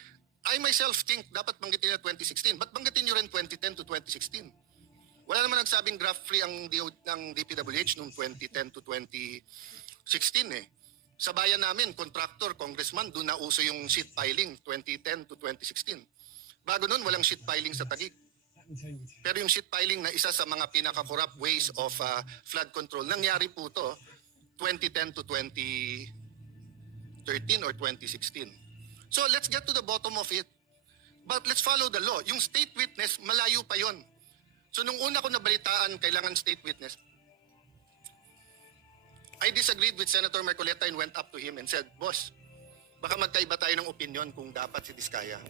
I myself think dapat banggitin na 2016. Ba't banggitin nyo rin 2010 to 2016? Wala naman nagsabing graft-free ang DPWH noong 2010 to 2016 Sa bayan namin, contractor, congressman, doon na uso yung sheet piling 2010 to 2016. Bago nun, walang sheet piling sa Taguig. Pero yung sheet piling na isa sa mga pinaka-corrupt ways of flood control, nangyari po to 2010 to 2013 or 2016. So let's get to the bottom of it. But let's follow the law. Yung state witness, malayo pa yon. So nung una ko nabalitaan, kailangan state witness, I disagreed with Senator Marcoleta and went up to him and said, Boss, baka magkaiba tayo ng opinion kung dapat si Diskaya.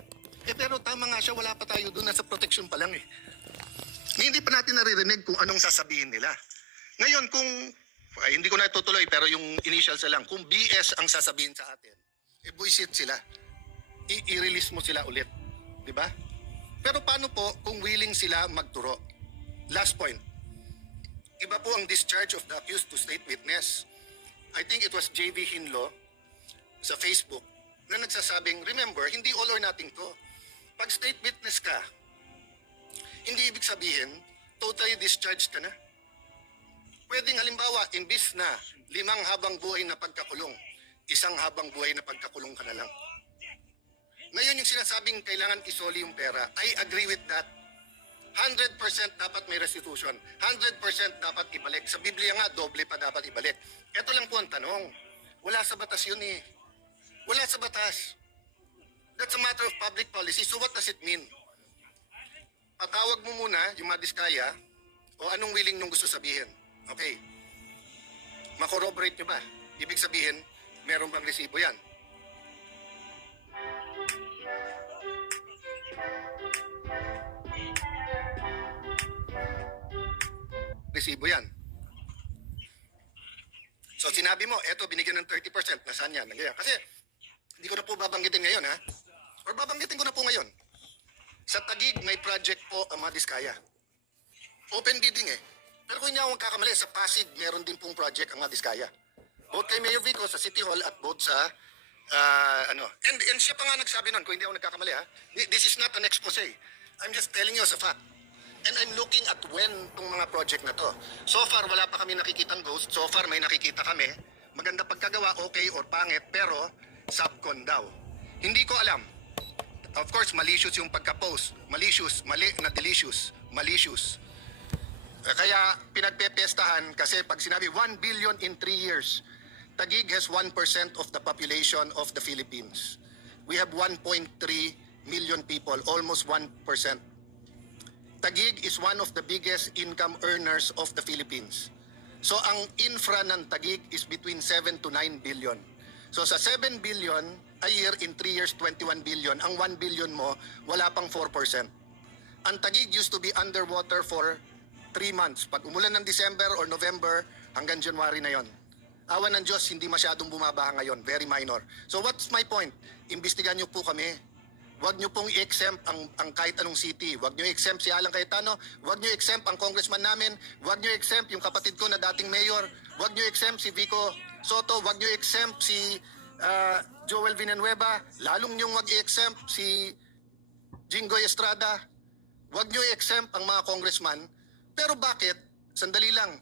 Pero tama nga siya, wala pa tayo doon, nasa protection pa lang Hindi pa natin naririnig kung anong sasabihin nila. Ngayon, kung, hindi ko na itutuloy, pero yung initials lang, kung BS ang sasabihin sa atin, buisit sila. I-release mo sila ulit. Di ba? Pero paano po kung willing sila magturo? Last point. Iba po ang discharge of the accused to state witness. I think it was JV Hinlo sa Facebook na nagsasabing, remember, hindi all or nothing to. Pag state witness ka, hindi ibig sabihin totally discharged ka na. Pwedeng halimbawa, imbis na 5 habang buhay na pagkakulong, 1 habang buhay na pagkakulong ka na lang. Ngayon yung sinasabing kailangan isoli yung pera, I agree with that. 100% dapat may restitution. 100% dapat ibalik. Sa Biblia nga, doble pa dapat ibalik. Ito lang po ang tanong. Wala sa batas yun eh. Wala sa batas. That's a matter of public policy. So what does it mean? Patawag mo muna yung mga diskaya o anong willing nung gusto sabihin. Okay. Makorroborate nyo ba? Ibig sabihin, meron bang resibo yan? Resibo yan. So sinabi mo, eto binigyan ng 30%. Nasaan yan? Nangyayari. Kasi hindi ko na po babanggitin ngayon ha. Or babanggitin ko na po ngayon. Sa Taguig may project po ang mga diskaya. Open bidding eh. Pero kung hindi ako magkakamali, sa Pasig meron din pong project ang mga diskaya. Both kay Mayor Vico sa City Hall at both sa ano. And siya pa nga nagsabi nun, kung hindi ako nagkakamali ha. This is not an expose. I'm just telling you as a fact. And I'm looking at when itong mga project na to. So far, wala pa kami nakikitang ghost. So far, may nakikita kami. Maganda pagkagawa, okay or pangit, pero subcon daw. Hindi ko alam. Of course, malicious yung pagka-post. Malicious, mali na delicious. Malicious. Kaya pinagpepestahan kasi pag sinabi 1 billion in 3 years, Taguig has 1% of the population of the Philippines. We have 1.3 million people, almost 1%. Taguig is one of the biggest income earners of the Philippines. So ang infra ng Taguig is between 7 to 9 billion. So sa 7 billion a year in 3 years 21 billion, ang 1 billion mo wala pang 4%. Ang Taguig used to be underwater for 3 months. Pag umulan ng December or November hanggang January na yon. Awa ng Diyos, hindi masyadong bumabaha ngayon. Very minor. So what's my point? Imbestigahan niyo po kami. Huwag niyo pong i-exempt ang kahit anong city. Huwag niyo i-exempt si Alan Cayetano. Huwag niyo i-exempt ang congressman namin. Huwag niyo i-exempt yung kapatid ko na dating mayor. Huwag niyo i-exempt si Vico Soto. Huwag niyo i-exempt si Joel Villanueva. Lalong niyong wag i-exempt si Jinggoy Estrada. Huwag niyo i-exempt ang mga congressman. Pero bakit? Sandali lang.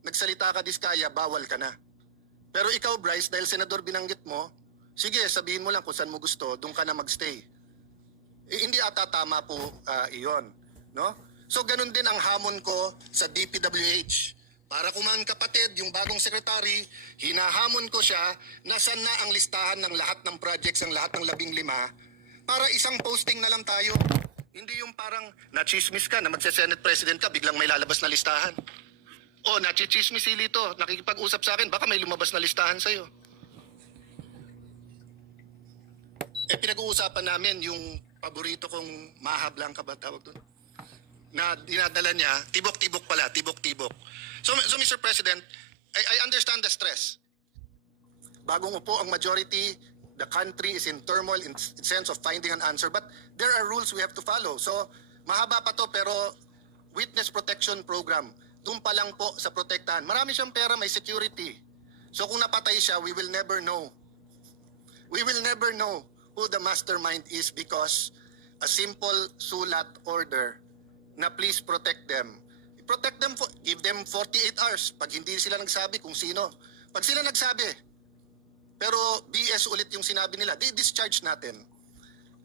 Nagsalita ka diskaya, bawal ka na. Pero ikaw, Bryce, dahil senador binanggit mo, sige, sabihin mo lang kung saan mo gusto, doon ka na magstay. Hindi ata tama po iyon. No? So ganun din ang hamon ko sa DPWH. Para kumain kapatid, yung bagong secretary, hinahamon ko siya na saan na ang listahan ng lahat ng projects, ang lahat ng 15, para isang posting na lang tayo. Hindi yung parang nachismis ka na magse-Senate President ka, biglang may lalabas na listahan. O, nachichismis si Lito, nakikipag-usap sa akin, baka may lumabas na listahan sa'yo. Pinag-uusapan namin yung paborito kong Maha Blanca ba tawag doon? Na dinadala niya, tibok-tibok pala, tibok-tibok. So Mr. President, I understand the stress. Bagong upo ang majority, the country is in turmoil in sense of finding an answer, but there are rules we have to follow. So mahaba pa to pero witness protection program, doon pa lang po sa protektahan. Marami siyang pera, may security. So kung napatay siya, we will never know. We will never know who the mastermind is because a simple sulat order na please protect them. Protect them, give them 48 hours pag hindi sila nagsabi kung sino. Pag sila nagsabi, pero BS ulit yung sinabi nila, di-discharge natin.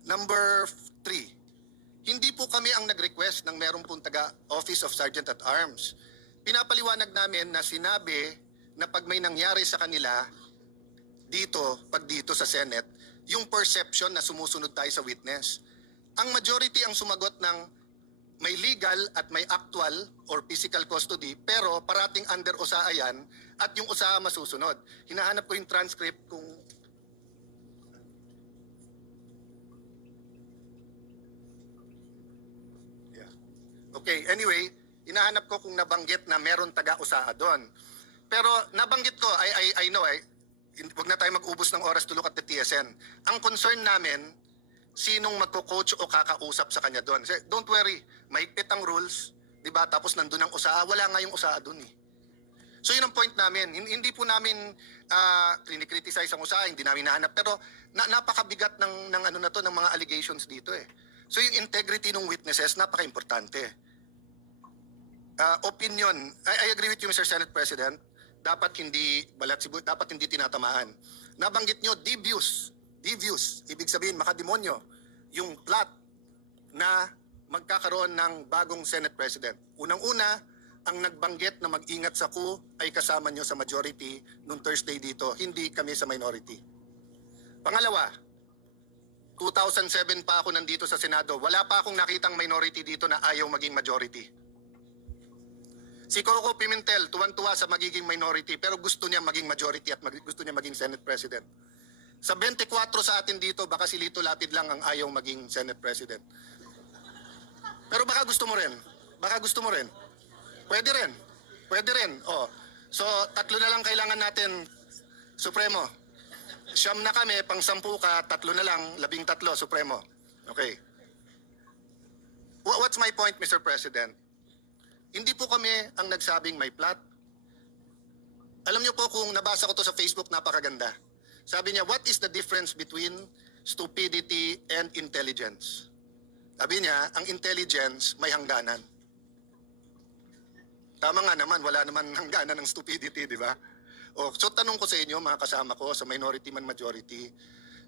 Number 3, hindi po kami ang nag-request ng meron pong taga-Office of Sergeant at Arms. Pinapaliwanag namin na sinabi na pag may nangyari sa kanila pag dito sa Senate, yung perception na sumusunod tayo sa witness. Ang majority ang sumagot ng may legal at may actual or physical custody pero parating under OSA yan at yung OSA masusunod. Hinahanap ko yung transcript kung yeah. Okay, anyway, hinahanap ko kung nabanggit na meron taga-OSA doon. Pero nabanggit ko, I know, wag na tayo mag-ubos ng oras to look at the TSN. Ang concern namin, sinong magko-coach o kakausap sa kanya doon. Don't worry, mahigpit ang rules, di ba? Tapos nandun ang USAA, wala nga yung USAA doon eh. So yun ang point namin. Hindi po namin krinikriticize ang USAA, hindi namin nahanap. Pero napakabigat ng ano na to, ng mga allegations dito eh. So yung integrity ng witnesses, napaka-importante. opinion. I agree with you, Mr. Senate President. Dapat hindi balat sibu, dapat hindi tinatamaan. Nabanggit nyo, devious, ibig sabihin makademonyo, yung plot na magkakaroon ng bagong Senate President. Unang-una, ang nagbanggit na mag-ingat sa coup ay kasama nyo sa majority nung Thursday dito, hindi kami sa minority. Pangalawa, 2007 pa ako nandito sa Senado, wala pa akong nakitang minority dito na ayaw maging majority. Si Coco Pimentel, tuwan-tuwa sa magiging minority pero gusto niya maging majority at gusto niya maging Senate President. Sa 24 sa atin dito, baka si Lito Lapid lang ang ayaw maging Senate President. Pero baka gusto mo rin. Baka gusto mo rin. Pwede rin. Pwede rin. Oh. So, 3 na lang kailangan natin, Supremo. 9 na kami, pang 10 ka, 3 na lang, 13, Supremo. Okay. What's my point, Mr. President? Hindi po kami ang nagsabing may plot. Alam niyo po kung nabasa ko to sa Facebook, napakaganda. Sabi niya, what is the difference between stupidity and intelligence? Sabi niya, ang intelligence may hangganan. Tama nga naman, wala naman hangganan ng stupidity, di ba? O, so tanong ko sa inyo, mga kasama ko, sa minority man majority,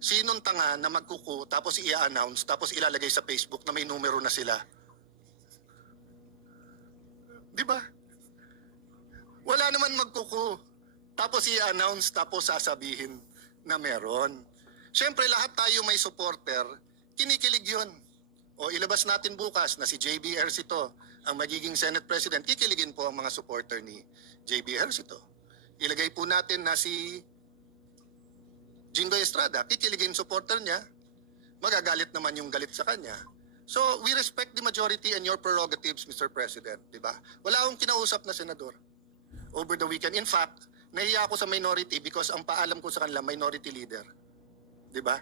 sinong tanga na magkuku, tapos i-announce, tapos ilalagay sa Facebook na may numero na sila? Di ba? Wala naman magkuku. Tapos i-announce, tapos sasabihin na meron. Siyempre, lahat tayo may supporter, kinikilig yun. O ilabas natin bukas na si JB Ejercito ang magiging Senate President, kikiligin po ang mga supporter ni JB Ejercito. Ilagay po natin na si Jingoy Estrada, kikiligin supporter niya, magagalit naman yung galit sa kanya. So, we respect the majority and your prerogatives, Mr. President, di ba? Wala akong kinausap na senador over the weekend. In fact, nahiya ako sa minority because ang paalam ko sa kanila, minority leader. Di ba?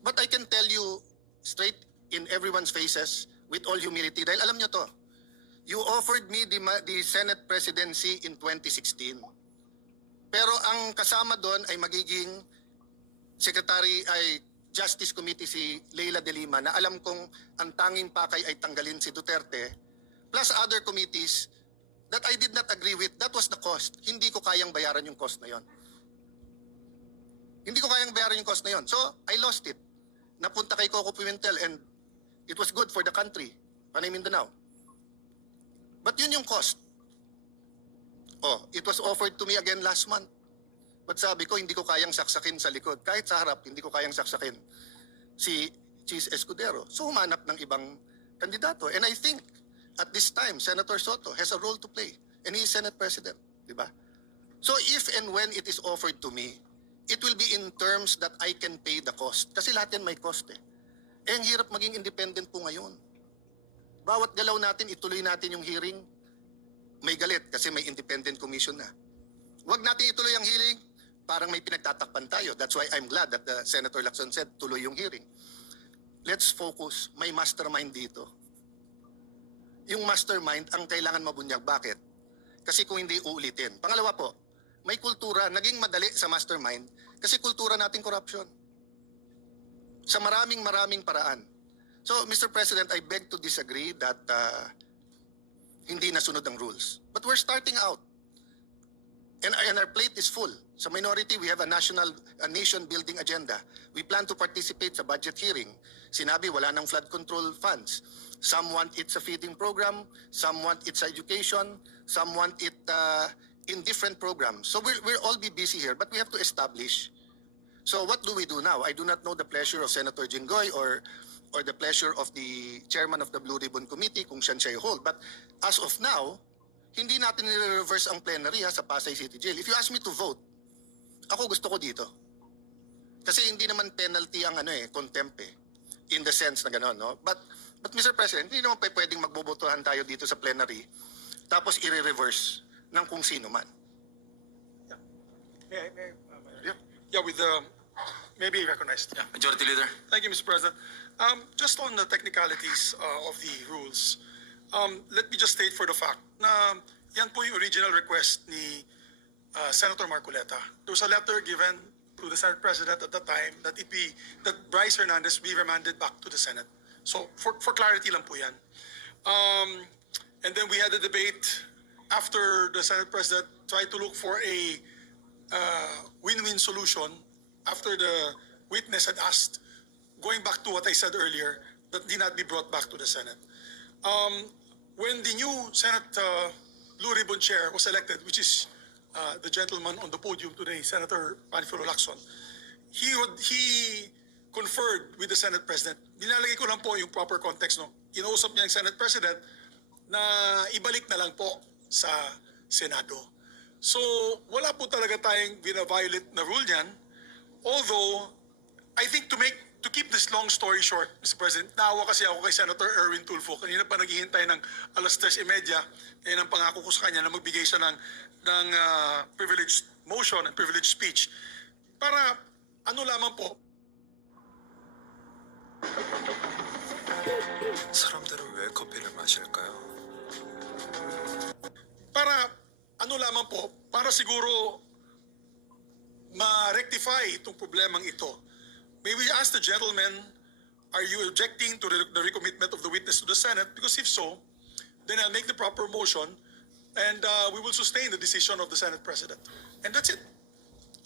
But I can tell you straight in everyone's faces with all humility, dahil alam nyo to, you offered me the Senate presidency in 2016. Pero ang kasama doon ay magiging Secretary ay Justice Committee si Leila de Lima na alam kong ang tanging pakay ay tanggalin si Duterte plus other committees that I did not agree with. That was the cost. Hindi ko kayang bayaran yung cost na yon. Hindi ko kayang bayaran yung cost na yon. So, I lost it. Napunta kay Coco Pimentel and it was good for the country. Panay Mindanao. But yun yung cost. Oh, it was offered to me again last month. But sabi ko, hindi ko kayang saksakin sa likod. Kahit sa harap, hindi ko kayang saksakin si Cheese Escudero. So humanap ng ibang kandidato. And I think, at this time, Senator Soto has a role to play. And he is Senate President. Diba? So if and when it is offered to me, it will be in terms that I can pay the cost. Kasi lahat yan may cost eh. Eh, ang hirap maging independent po ngayon. Bawat galaw natin, ituloy natin yung hearing, may galit kasi may independent commission na. Huwag natin ituloy ang hearing, parang may pinagtatakpan tayo. That's why I'm glad that Senator Lacson said tuloy yung hearing. Let's focus. May mastermind dito. Yung mastermind ang kailangan mabunyag. Bakit? Kasi kung hindi uulitin. Pangalawa po, may kultura, naging madali sa mastermind kasi kultura nating corruption. Sa maraming paraan. So, Mr. President, I beg to disagree that hindi nasunod ang rules. But we're starting out. And our plate is full. Sa minority, we have a nation-building agenda. We plan to participate sa budget hearing. Sinabi, wala ng flood control funds. Some want it sa feeding program, some want it sa education, some want it in different programs. So we'll all be busy here, but we have to establish. So what do we do now? I do not know the pleasure of Senator Jinggoy or the pleasure of the chairman of the Blue Ribbon Committee kung siya hold. But as of now, hindi natin nire-reverse ang plenary sa Pasay City Jail. If you ask me to vote, ako gusto ko dito. Kasi hindi naman penalty ang contempt in the sense na gano'n, no? But Mr. President, hindi naman pwedeng magbobotohan tayo dito sa plenary tapos i-reverse ng kung sino man. Yeah, with may be recognized. Yeah, Majority Leader. Thank you, Mr. President. Just on the technicalities of the rules, let me just state for the fact na yan po yung original request ni Senator Marcoleta. There was a letter given to the Senate President at the time that Bryce Hernandez be remanded back to the Senate. So for clarity lang po yan. And then we had a debate after the Senate President tried to look for a win-win solution after the witness had asked, going back to what I said earlier, that did not be brought back to the Senate. When the new Senate Blue Ribbon Chair was elected, which is the gentleman on the podium today, Senator Panfilo Lacson, he conferred with the Senate President. Nilalagay ko lang po yung proper context. No? Kinausap niya yung Senate President na ibalik na lang po sa Senado. So, wala po talaga tayong bina-violate na rule niyan. Although, I think to keep this long story short, Mr. President, naawa kasi ako kay Senator Erwin Tulfo. Kanina pa naghihintay ng 3:30. Kaya nang pangako ko sa kanya na magbigay siya ng privileged motion and privileged speech. Para ano lamang po, 사람들은 왜 커피를 마실까요? para ano lamang po, para siguro ma-rectify itong problemang ito. May we ask the gentleman, are you objecting to the recommitment of the witness to the Senate? Because if so, then I'll make the proper motion and we will sustain the decision of the Senate President. And that's it.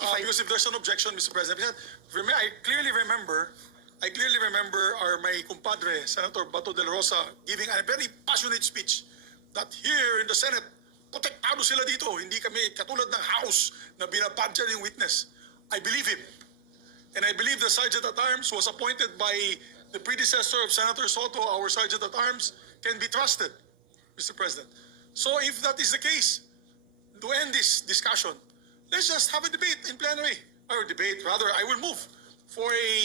Because if there's an objection, Mr. President, I clearly remember my compadre, Senator Bato de la Rosa, giving a very passionate speech that here in the Senate, protektado sila dito. Hindi kami katulad ng House na binabadyan yung witness. I believe him. And I believe the Sergeant at Arms was appointed by the predecessor of Senator Soto, our Sergeant at Arms, can be trusted, Mr. President. So if that is the case, to end this discussion, let's just have a debate in plenary. Or debate, rather, I will move for a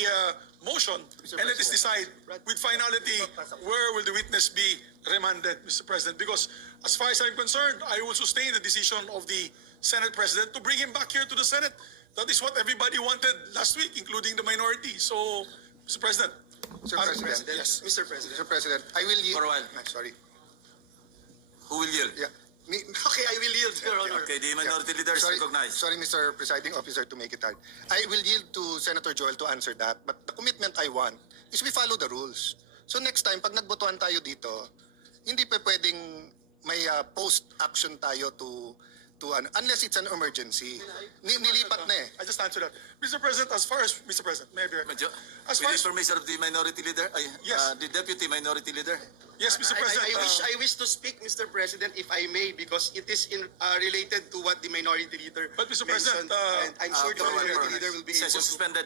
motion and let us decide with finality where will the witness be remanded, Mr. President. Because as far as I'm concerned, I will sustain the decision of the Senate President to bring him back here to the Senate. That is what everybody wanted last week, including the minority. So, Mr. President. Mr. President. Yes. Mr. President, I will yield. For a while. Sorry. Who will yield? Yeah. Okay, I will yield, Your Honor. Okay, the minority leader is recognized. Sorry, Mr. Presiding Officer, to make it hard. I will yield to Senator Joel to answer that. But the commitment I want is we follow the rules. So next time, pag nagbotohan tayo dito, hindi pa pwedeng may post-action tayo to unless it's an emergency. Nilipat na eh. I just answered that. Mr. President, as far as, Mr. President, may I be With as far the as, permission of the minority leader? Yes. The deputy minority leader? yes, Mr. President. I wish to speak, Mr. President, if I may, because it is related to what the minority leader But, Mr. President, mentioned, and I'm sure the For a while, minority for a leader while. will be Session able to... suspended.